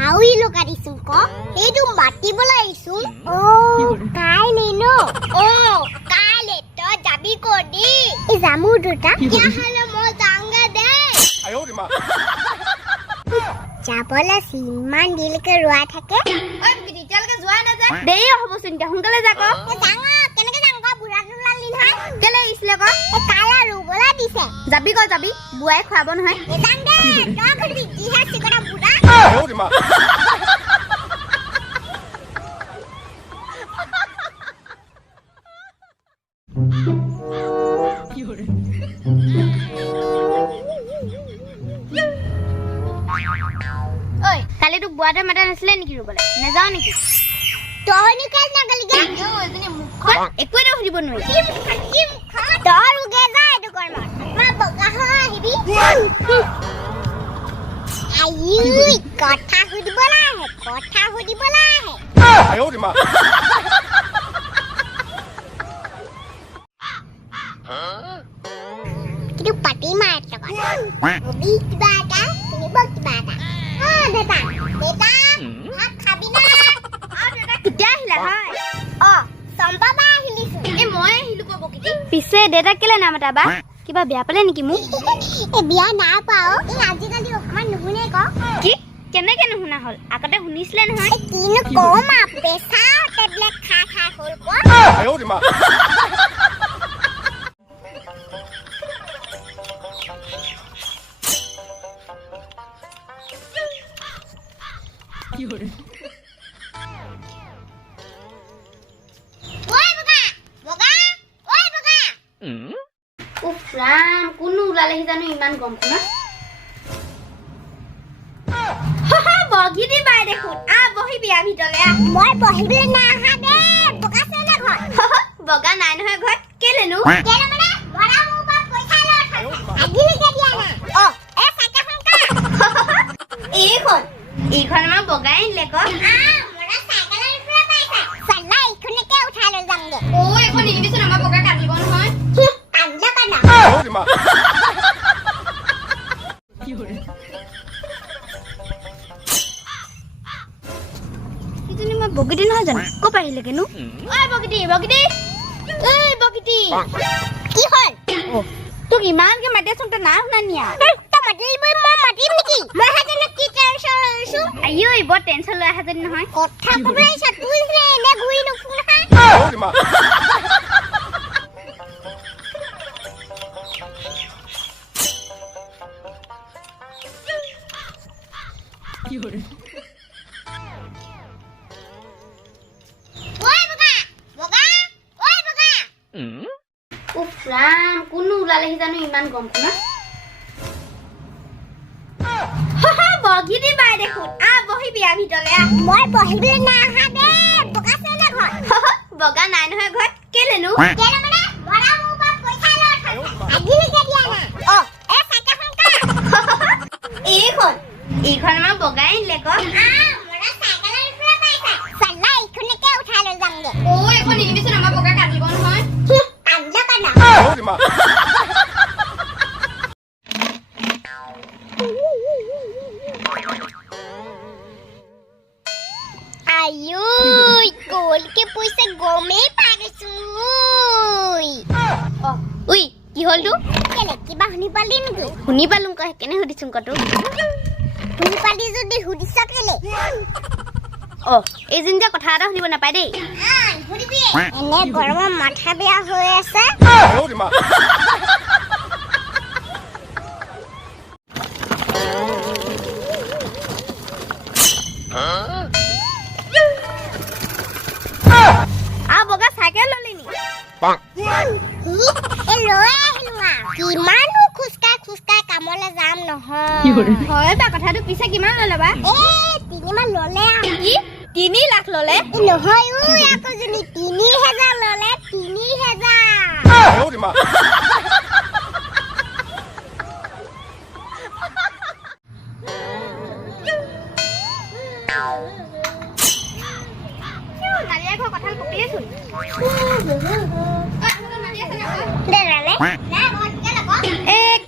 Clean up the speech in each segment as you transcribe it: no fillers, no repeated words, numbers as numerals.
হাউই লগাইছো ক এইটো মাতিবলৈ আহিছো ও কাইলে ন ও কাইলে তো যাবি কদি এই জামু দুটা কি হলো মই যাওঁগে দে আয়ো রে মা যাবলে সিমান দিলকে ৰোৱা থাকে ঐ বিদিতালকে যোৱা না যায় দেই হ'ব চিন্তা সোনকালে যাক ডাঙা কেনেকে যাংগ বুঢ়া লালি নহয় কেলে ইছলে ক এই কালা ৰুবলা দিছে যাবি ক যাবি বুৱাই খুৱাব নহয় এ যাং দে তই ঘৰবি দিহা সিকৰা বুঢ়া আয়ো ৰে মা ঐ কালি তো বুৱাতে মাতা নাছিলে নেকি ৰুবলে নেযাও নেকি তই নিকাল নাগলিগে ও এজনী মুখখন একোই নহিব নোৱাৰি কি মুখখন তই ৰুগে যা এটো কৰ্ম মা বগা হৈ আহিবি আইও কথা সুধিবলা আহে আয়ো ৰে মা কিটো পাতি মাৰ তখন বি কিবা এটা তুমি বক কিবা এটা বেটা ভাত খাবি না দেউতা কেতিয়া আহিলা হয় চম্পা বা আহিলিছো এই মই আহিলো কব কি পিছে দেউতা কেলে নামাতা বা কিবা বেয়া পালে নেকি মোক এই বিয়া না পাও এই আজিকালি অকমান নুশুনে ক কি কেনেকে নুশুনা হল আগতে শুনিছিলে নহয় কিনো কম পেছা টেবলেট খা হল ক আয়ো রে মা কি হরে ওই বগা উফ রাম কোনু উলালেহি জানো ইমান গম কোনা বগিনি বাই দেখোন বহি বিয়া ভিতৰলে মই বহিবলৈ না আহা দে বগা চেলে ঘৰ বগা নাই নহয় ঘৰ কেলেনো কেলে মানে ভৰা মোৰ পৰা পইচা লৈ আজিলৈকে দিয়া না এ সাইকেলখন কা এইখন আমাৰ বগাই আনিলে ক মৰা সাইকেলৰ পৰা পাইছা চলা এইখনকে উঠাই লৈ যাম দে এইখন ইংলিছত আমাৰ বগা কাটিব নহয় আঞ্জা কানা কি হৰে ইজনী মই বগিটি নহয় জানো ক'ৰ পৰা আহিলে কেনো ঐ বগিটি কি হ'ল তোক ইমানকে মাতিছোন তই না শুনা নিয়া তই মাতিবই মই মাতিম নেকি মই হাজনে কি টেনচন লৈছো আইও বৰ টেনচন লৈ হাজনে নহয় কথা ক'বলৈ আহিছ তুই নে এনে ঘূৰি নুফুৰ নহয় কি হৰে উফ ৰাম কোনু উলালেহি জানো ইমান গম কোনা বগিনি বাই দেখোন বহি বিয়া ভিতৰলে মই বহিবলৈ না আহা দে বগা চেলে ঘৰ বগা নাই নহয় ঘৰ কেলেনো কেলে মানে ভৰা মোৰ পৰা পইচা লৈ আজিলৈকে দিয়া না এ সাইকেলখন কা এইখন আমাৰ বগাই আনিলে ক মৰা সাইকেলৰ পৰা পাইছা চলা এইখনকে উঠাই লৈ যাম দে এইখন ইংলিছত আমাৰ বগা কাটিব নহয় আঞ্জা কানা আয়ো কলকে পইচা গমেই পাইছো উই কি হল তো কেলে কিবা শুনি পালি নেকি শুনি পালুম ক কেনে সুধিছোন কতো শুনি পালি যদি সুধিছ কেলে এই জিনজা কথা এটা শুনিব নাপায় দেই এনে গৰমৰ মাথা বেয়া হৈ আছে বগা চাইকেল ললি নি কিমানো খোজকাই কামলে যাম নহয় হয় বা কথাটো পিছে কিমান ললে বা 3 মান ললে কি 3 লাখ ললে নহয় আকৌ জনি 3000 ললে 3000 কথা পকিলেছোন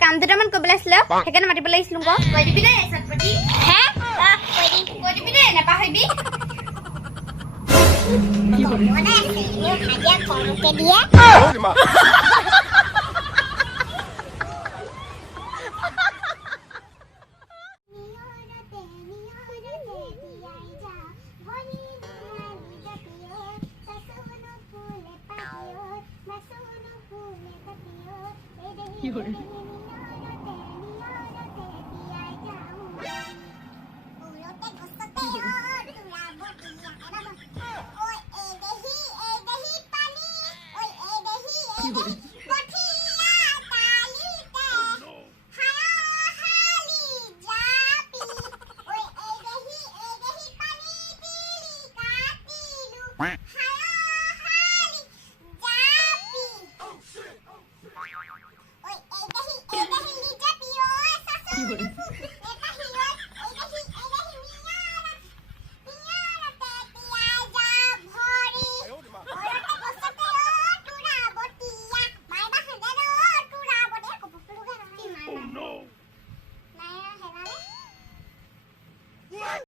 কাম দুটামান কৰিবলৈ আছিলে সেইকাৰণে মাতিবলৈ আহিছিলো কৈ দিবি দেই মনে আছে এনেও হাজিৰা কমকে দিয়ে Quack.